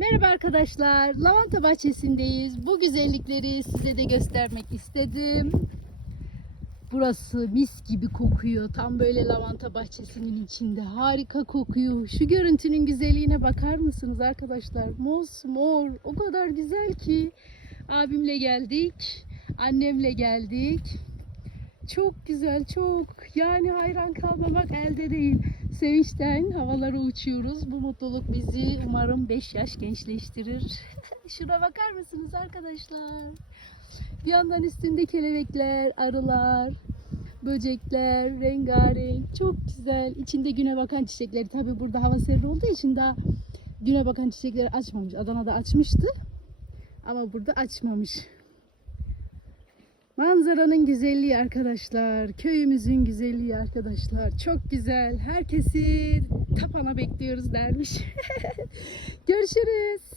Merhaba arkadaşlar, lavanta bahçesindeyiz. Bu güzellikleri size de göstermek istedim. Burası mis gibi kokuyor. Tam böyle lavanta bahçesinin içinde. Harika kokuyor. Şu görüntünün güzelliğine bakar mısınız arkadaşlar? Mosmor. O kadar güzel ki. Abimle geldik. Annemle geldik. Çok güzel, çok. Yani hayran kalmamak elde değil. Sevinçten havalara uçuyoruz. Bu mutluluk bizi umarım 5 yaş gençleştirir. Şuna bakar mısınız arkadaşlar? Bir yandan üstünde kelebekler, arılar, böcekler, rengarenk. Çok güzel. İçinde güne bakan çiçekleri. Tabi burada hava serin olduğu için daha güne bakan çiçekleri açmamış. Adana'da açmıştı. Ama burada açmamış. Manzaranın güzelliği arkadaşlar, köyümüzün güzelliği arkadaşlar. Çok güzel. Herkesi tapana bekliyoruz dermiş. Görüşürüz.